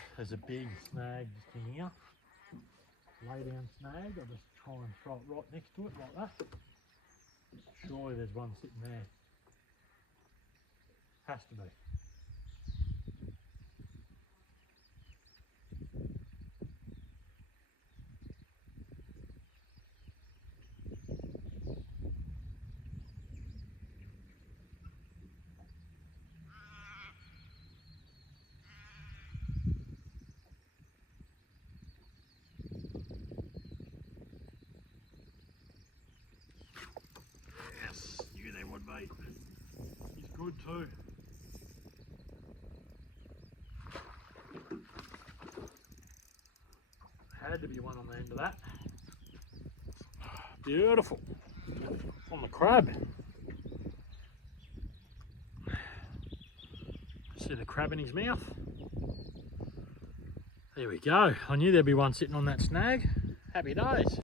Right, there's a big snag just in here. Lay down snag. I'll just try and throw it right next to it like that. Surely there's one sitting there. Has to be. Yes, knew there would be. He's good too. Had to be one on the end of that. Beautiful. On the crab. See the crab in his mouth? There we go. I knew there'd be one sitting on that snag. Happy days.